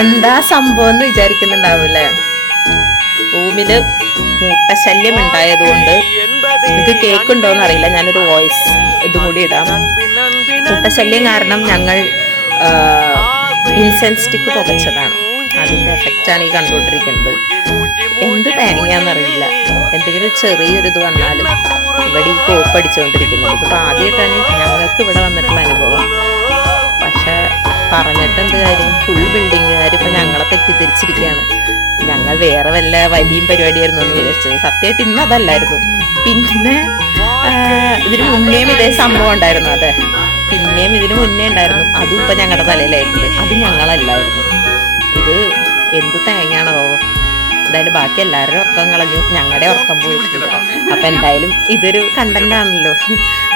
എന്താ സംഭവം എന്ന് വിചാരിക്കുന്നുണ്ടാവൂലേ റൂമിൽ മൂട്ടശല്യം ഉണ്ടായതുകൊണ്ട് എനിക്ക് കേക്ക് ഉണ്ടോന്ന് അറിയില്ല. ഞാനൊരു വോയിസ് ഇതും കൂടി ഇടാം. മൂട്ടശല്യം കാരണം ഞങ്ങൾ ഇൻസെൻസ് സ്റ്റിക്ക് അതിന്റെ ആണ് ഈ കണ്ടുകൊണ്ടിരിക്കുന്നത്. എന്ത് തേങ്ങയാന്നറിയില്ല എന്തെങ്കിലും ചെറിയൊരു ഇത് വന്നാലും ഇവിടെ ഈ കോപ്പ് അടിച്ചുകൊണ്ടിരിക്കുന്നത്. ഇതിപ്പോൾ ആദ്യമായിട്ടാണ് ഞങ്ങൾക്ക് ഇവിടെ വന്നിട്ടുള്ള അനുഭവം. പക്ഷെ പറഞ്ഞിട്ട് എന്ത് കാര്യം? ഫുൾ ഞങ്ങളെ തെറ്റിദ്ധരിച്ചിരിക്കുകയാണ്. ഞങ്ങൾ വേറെ വല്ല വലിയ പരിപാടിയായിരുന്നു എന്ന് വിചാരിച്ചത്. സത്യമായിട്ട് ഇന്ന് അതല്ലായിരുന്നു പിന്നെ ഇതിന് മുന്നേയും ഇതേ സംഭവം ഉണ്ടായിരുന്നു. അതെ. പിന്നെയും ഇതിന് മുന്നേ ഉണ്ടായിരുന്നു. അതും ഇപ്പൊ ഞങ്ങളുടെ തലയിലായിരുന്നു അത് ഞങ്ങളല്ലായിരുന്നു. ഇത് എന്ത് തേങ്ങയാണോ എന്തായാലും ബാക്കി എല്ലാവരുടെ ഉറക്കം കളഞ്ഞു. ഞങ്ങളുടെ ഉറക്കം പോയി അപ്പൊ എന്തായാലും ഇതൊരു കണ്ടന്റ് ആണല്ലോ.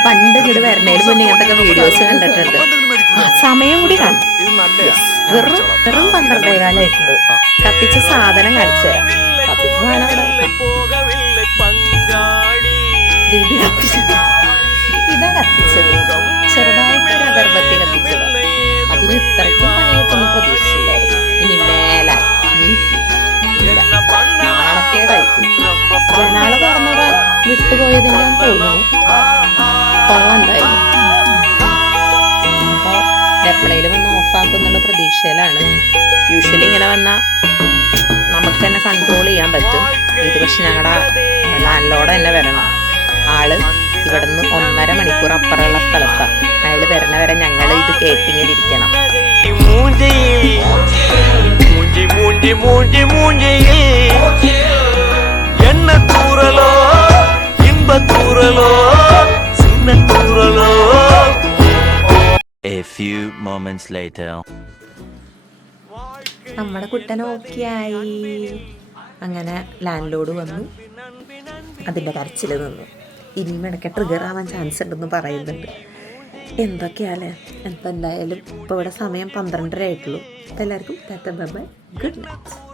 പണ്ട് ഇങ്ങോട്ട് വരണേലും മുന്നേ ഇങ്ങനത്തെ വീഡിയോസ് കണ്ടിട്ടുണ്ട്. സമയം കൂടി കാണും. വെറും വെറും പന്ത്രണ്ടേകാലായിട്ടുള്ളൂ കത്തിച്ച സാധനം കാണിച്ചു തരാം. കത്തിച്ച സാധനം പെട്ടുപോയതെങ്കിലും തോന്നുന്നു. പാവണ്ടായിരുന്നു അപ്പോൾ എപ്പോഴേലും വന്ന് ഓഫാക്കും എന്നുള്ള പ്രതീക്ഷയിലാണ്. യൂഷ്വലി ഇങ്ങനെ വന്നാൽ നമുക്ക് തന്നെ കൺട്രോൾ ചെയ്യാൻ പറ്റും. ഇത് പക്ഷെ ഞങ്ങളുടെ ലാൻഡ്ലോഡ് തന്നെ വരണം. ആൾ ഇവിടുന്ന് ഒന്നര മണിക്കൂർ അപ്പുറമുള്ള സ്ഥലത്താണ് അയാൾ വരണ വരെ ഞങ്ങൾ ഇത് കേട്ടിങ്ങനെ ഇരിക്കണം മൂഞ്ചി മൂഞ്ചി മൂഞ്ചി മൂഞ്ചി മൂഞ്ചിയിൽ few moments later. നമ്മുടെ കുട്ടൻ ഓക്കെയായി അങ്ങനെ ലാൻഡ് ലോഡ് വന്നു. അതിന്റെ കരച്ചിൽ നിന്നു. ഇനിയും ഇടയ്ക്ക് ട്രിഗർ ആവാൻ ചാൻസ് ഉണ്ടെന്ന് പറയുന്നുണ്ട്. എന്തൊക്കെയാലേ ഇപ്പം എന്തായാലും ഇപ്പോൾ ഇവിടെ സമയം പന്ത്രണ്ടര ആയിട്ടുള്ളൂ അപ്പം എല്ലാവർക്കും ടാറ്റ ബൈ ഗുഡ് നൈറ്റ്